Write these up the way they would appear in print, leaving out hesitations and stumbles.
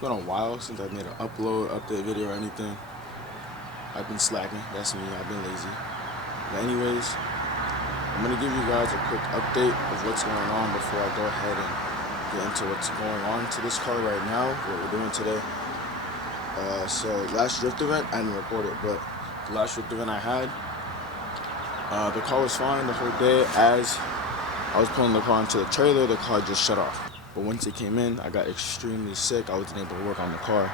been a while since I've made an update video or anything. I've been slacking, that's me, I've been lazy. But anyways, I'm going to give you guys a quick update of what's going on before I go ahead and get into what's going on to this car right now, what we're doing today. So last drift event, I didn't record it, but the last drift event I had, the car was fine the whole day. As I was pulling the car into the trailer, the car just shut off. But once it came in, I got extremely sick. I wasn't able to work on the car.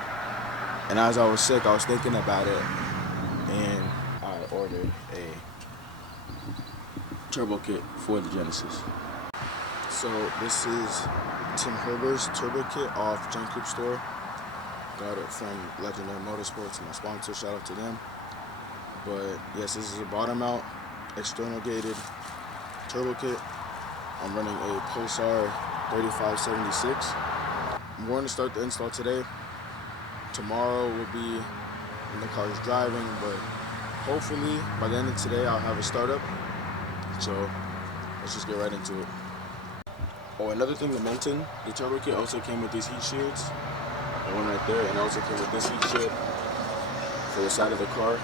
And as I was sick, I was thinking about it, and I ordered a turbo kit for the Genesis. So this is Tim Herbert's turbo kit off Gencoupe store. Got it from Legendary Motorsports, my sponsor, shout out to them. But yes, this is a bottom out, external gated turbo kit. I'm running a Pulsar 3576. I'm going to start the install today. Tomorrow will be when the car is driving, but hopefully by the end of today I'll have a startup. So let's just get right into it. Oh, another thing to mention, the turbo kit also came with these heat shields. The one right there, and also came with this heat shield for the side of the car.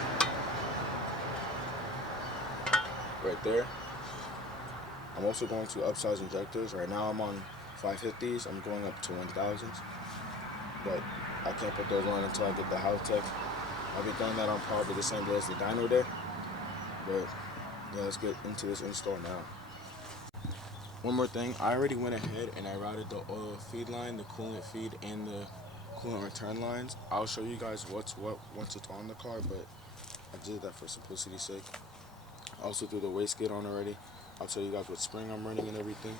Right there. I'm also going to upsize injectors. Right now I'm on 550s. I'm going up to 1000s. But I can't put those on until I get the house tech. I'll be throwing that on probably the same day as the dyno day. But yeah, let's get into this install now. One more thing, I already went ahead and I routed the oil feed line, the coolant feed, and the coolant return lines. I'll show you guys what's what once it's on the car, but I did that for simplicity's sake. I also threw the wastegate on already. I'll tell you guys what spring I'm running and everything.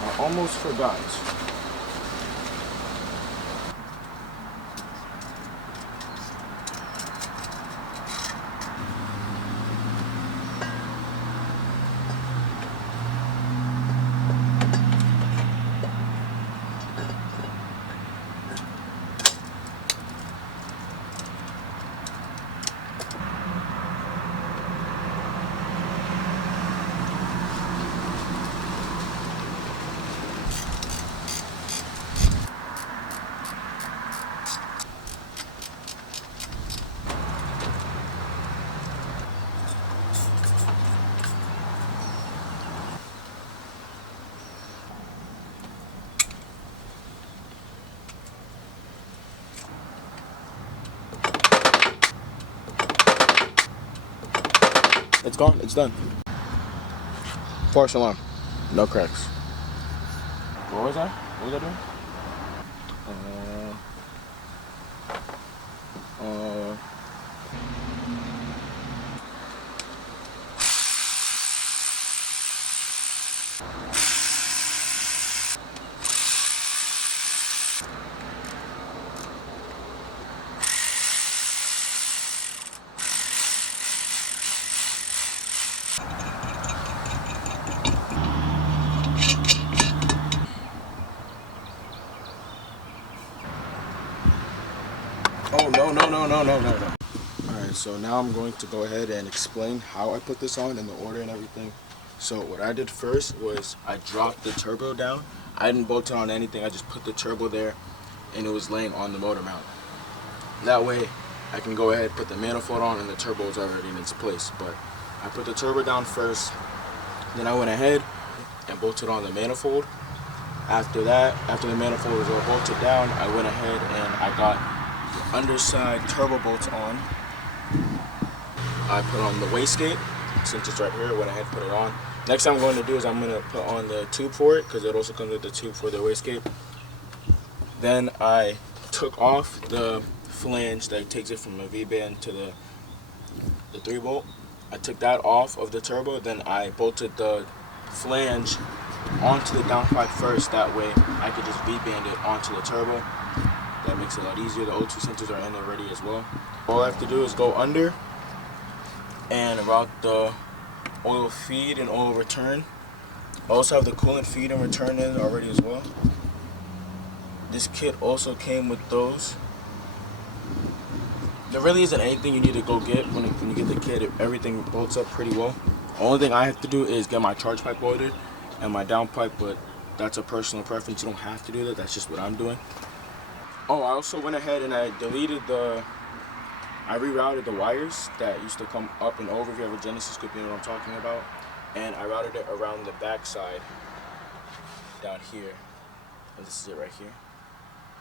I almost forgot. It's gone, it's done. False alarm, no cracks. What was I doing? Oh, no. Alright, so now I'm going to go ahead and explain how I put this on and the order and everything. So what I did first was I dropped the turbo down. I didn't bolt it on anything, I just put the turbo there and it was laying on the motor mount. That way I can go ahead, put the manifold on, and the turbo is already in its place. But I put the turbo down first, then I went ahead and bolted on the manifold. After that, after the manifold was all bolted down, I went ahead and I got underside turbo bolts on. I put on the wastegate, since it's right here, I went ahead and put it on. Next thing I'm going to do is I'm going to put on the tube for it, because it also comes with the tube for the wastegate. Then I took off the flange that takes it from the V-band to the 3-bolt. I took that off of the turbo, then I bolted the flange onto the downpipe first, that way I could just V-band it onto the turbo. That makes it a lot easier. The O2 sensors are in there already as well. All I have to do is go under and route the oil feed and oil return. I also have the coolant feed and return in already as well. This kit also came with those. There really isn't anything you need to go get when you get the kit. Everything bolts up pretty well. The only thing I have to do is get my charge pipe ordered and my down pipe, but that's a personal preference. You don't have to do that. That's just what I'm doing. Oh, I also went ahead and I rerouted the wires that used to come up and over. If you have a Genesis Coupe, you know what I'm talking about. And I routed it around the back side down here. And this is it right here.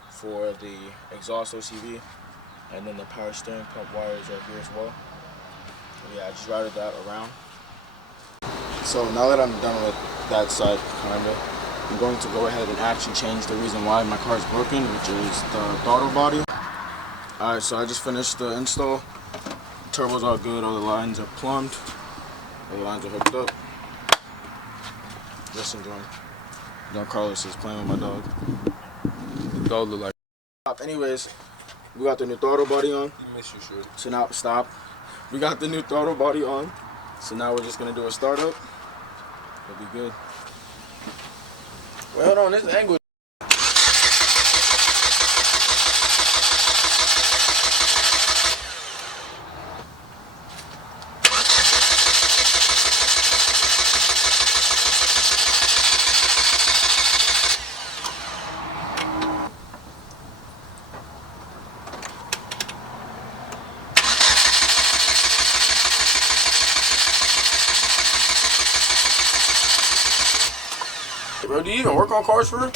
For the exhaust OCV. And then the power steering pump wires right here as well. So yeah, I just routed that around. So now that I'm done with that side, kinda, I'm going to go ahead and actually change the reason why my car is broken, which is the throttle body. Alright, so I just finished the install. Turbo's all good, all the lines are plumbed, all the lines are hooked up. Just enjoying. Don Carlos is playing with my dog. The dog look like. Anyways, we got the new throttle body on. You miss your shit. So now, stop. We got the new throttle body on. So now we're just gonna do a startup. It'll be good. Wait, hold on, this angle. Bro, do you even work on cars for real?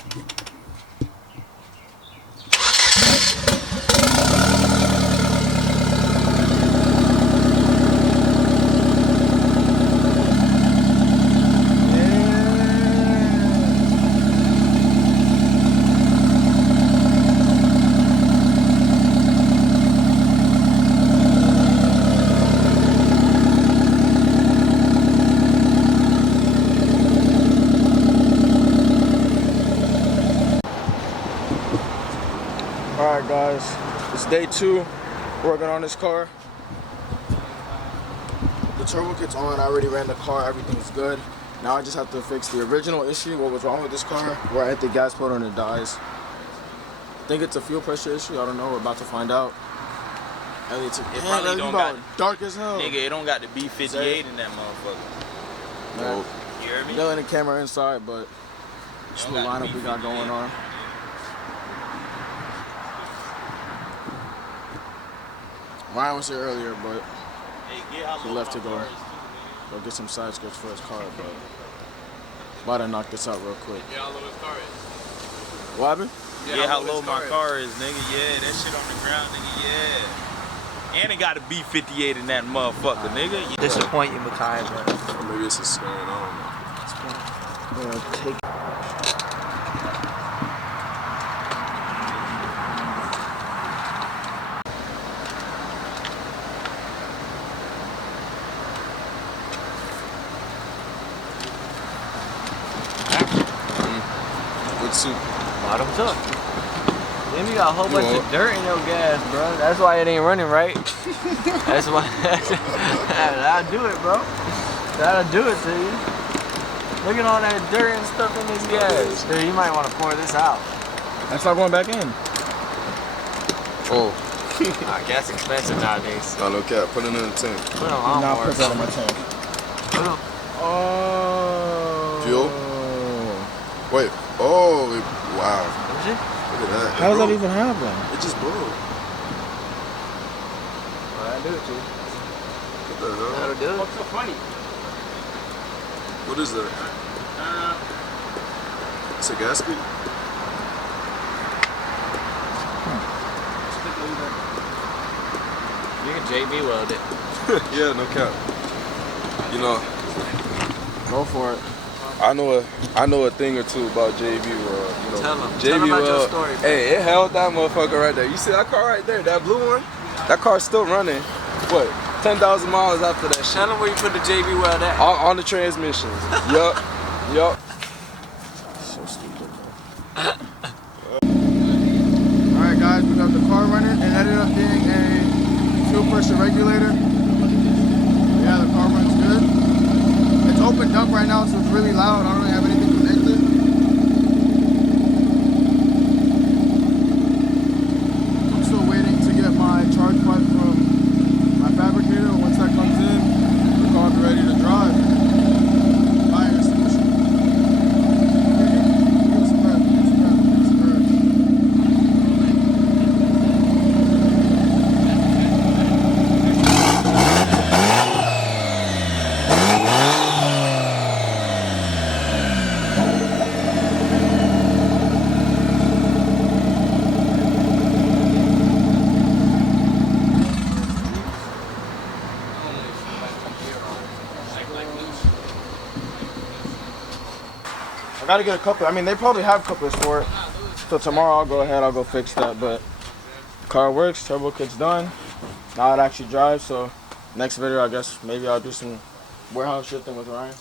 Alright guys, it's day 2 working on this car. The turbo kit's on, I already ran the car, everything's good. Now I just have to fix the original issue, what was wrong with this car, where I hit the gas pedal and it dies. I think it's a fuel pressure issue, I don't know, we're about to find out. And it's probably don't got dark as hell. Nigga, it don't got the B58 in that motherfucker. No. You hear me? Still in the camera inside, but this is the lineup we got going on. Ryan was here earlier, but he left to go get some side skirts for his car, but about to knock this out real quick. Yeah, how low his car is. What happened? Yeah, how low my car is, nigga. Yeah, that shit on the ground, nigga. Yeah. And it got a B58 in that motherfucker, nigga. Disappoint you, Makai, but Or maybe it's a stone, I don't know. I'm gonna take. Good soup. bottoms up. Then you got a whole bunch of dirt in your gas, bro. That's why it ain't running right. That's why. That'll do it, bro. That'll do it to you. Look at all that dirt and stuff in this gas. Dude, you might want to pour this out. That's not going back in. Oh. Gas expensive nowadays. No, no cap. Put it in the tank. Put them on Now put that in my tank. Oh. Fuel? Wait. Oh, wow. Is it? Look at that. How does that even happen? It just broke. Well, that'll do it to you. What the hell? That'll do it. What's so funny? What is that? It's a gasket? You can JB weld it. Yeah, no cap. You know, Go for it. I know a thing or two about JV World. You know, Tell 'em. JV Tell 'em about your World. story, bro. Hey, it held that motherfucker right there. You see that car right there? That blue one? That car's still running. What? 10,000 miles after that shit. Tell them where you put the JB weld at. On the transmissions. Yup. Yup. So stupid. Alright guys, we got the car running. It ended up being a fuel pressure regulator. Yeah, the car runs good. It's opened up right now, so it's really loud. I don't really have anything connected. gotta get a coupler. I mean, they probably have couplers for it. So tomorrow I'll go ahead, I'll go fix that. But the car works, turbo kit's done. Now it actually drives. So next video, I guess maybe I'll do some warehouse shifting with Ryan.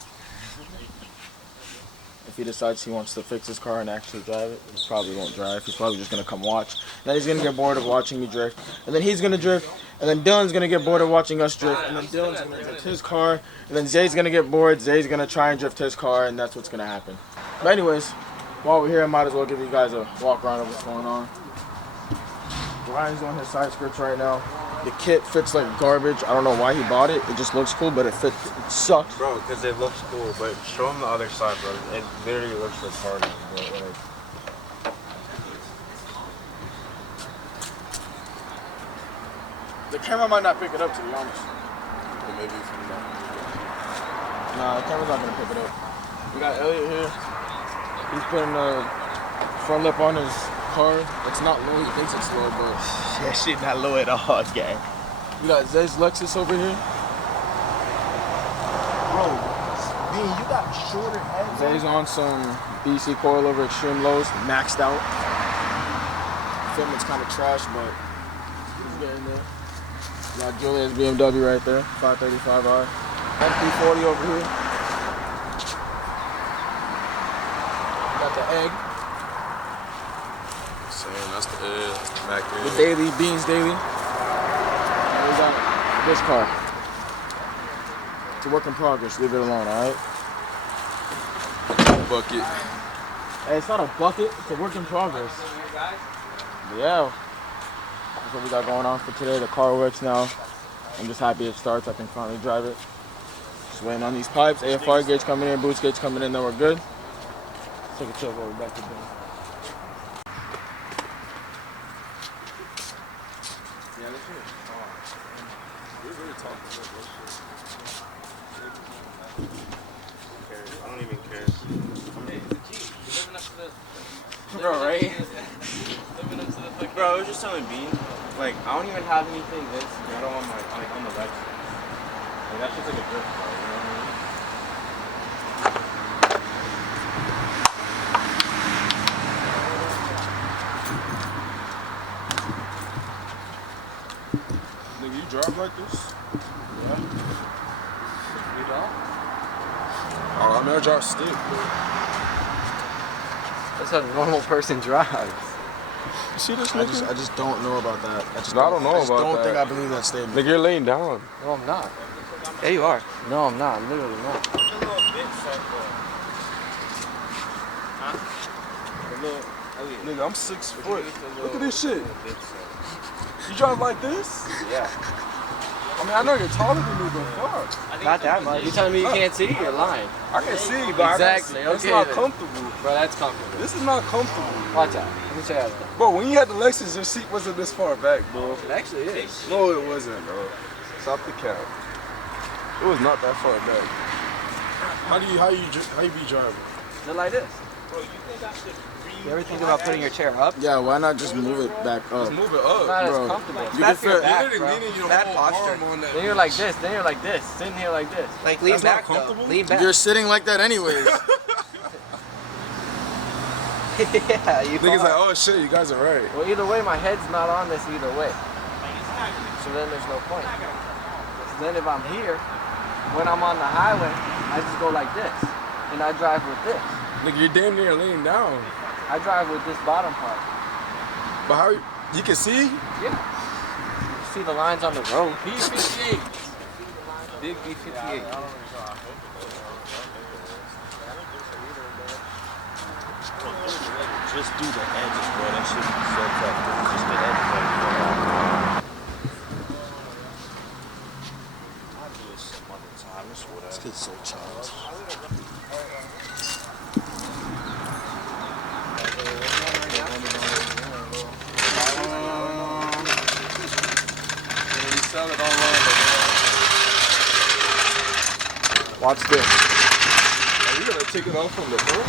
If he decides he wants to fix his car and actually drive it, he probably won't drive. He's probably just gonna come watch. Then he's gonna get bored of watching me drift, and then he's gonna drift, and then Dylan's gonna get bored of watching us drift, and then Dylan's gonna drift his car, and then Zay's gonna get bored. Zay's gonna try and drift his car, and that's what's gonna happen. But anyways, while we're here, I might as well give you guys a walk around of what's going on. Ryan's on his side skirts right now. The kit fits like garbage. I don't know why he bought it. It just looks cool, but it sucks. Bro, because it looks cool, but show him the other side, bro. It literally looks retarded, bro. Like, the camera might not pick it up, to be honest. or maybe from that. Nah, the camera's not gonna pick it up. We got Elliot here. He's putting the front lip on his car. It's not low. He thinks it's low, but That shit not low at all, gang. we got Zay's Lexus over here. Bro, Dean, you got shorter heads. Zay's on some BC coilover extreme lows, maxed out. Fitment's kind of trash, but he's getting there. We got Julia's BMW right there, 535i. MP40 over here. Got the egg. Saying that's the back The daily, Beans Daily. And we got this car. It's a work in progress, leave it alone, alright? bucket. Hey, it's not a bucket, it's a work in progress. But yeah, that's what we got going on for today. The car works now. I'm just happy it starts, I can finally drive it. Just waiting on these pipes, AFR gauge coming in, boost gauge coming in, then we're good. Let's take a chill while we're back to dinner. Yeah, that's it. We're really talking about this shit. I don't even care. Bro, right? Bro, I was just telling Bean, like, I don't even have anything this metal on my, like, on the left side. Like, that's just like a drift car, you know what I mean? Nigga, you drive like this? Yeah. You don't? Oh, I mean, I drive stick, That's how a normal person drives. You see this I nigga? just don't know about that. I don't know about don't that. think I believe that statement. Nigga, you're laying down. No, I'm not. Yeah, you are. No, I'm not. I'm literally not. Nigga, I'm 6 foot. Look at this shit. You drive like this? Yeah. I mean, I know you're taller than me, but fuck. Not that much. You telling me you can't see? You're lying. I can see, but Exactly, it's okay not then. comfortable. Bro, that's comfortable. This is not comfortable. Watch out. Let me show you how to do Bro, when you had the Lexus, your seat wasn't this far back, bro. it. It actually is. No, it wasn't, bro. Stop the cap. It was not that far back. How you be driving? Just like this. You ever think about putting your chair up? Yeah, why not just move it back up? Move it up. Not bro. as comfortable. You Bad can for your fit. back, You're bro. leaning your Bad whole posture. arm on that. Then you're like this. Then you're like this. Sitting here like this. Like lean That's not back though. comfortable? Lean back. You're sitting like that anyways. Yeah, you Niggas are. like, oh shit, you guys are right. Well, either way, my head's not on this either way. So then there's no point. So then if I'm here, when I'm on the highway, I just go like this. And I drive with this. Nigga, you're damn near laying down. I drive with this bottom part. But how you can see? Yeah. You see the lines on the road. B58. Big B58. Just do the edges, bro. That shit be so tough. Just the edges. I'll do it some other time. It's whatever. This kid's so childish. Watch this. Are you gonna take it off from the door?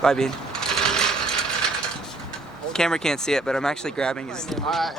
Bye, Bean. Camera can't see it, but I'm actually grabbing his. Alright.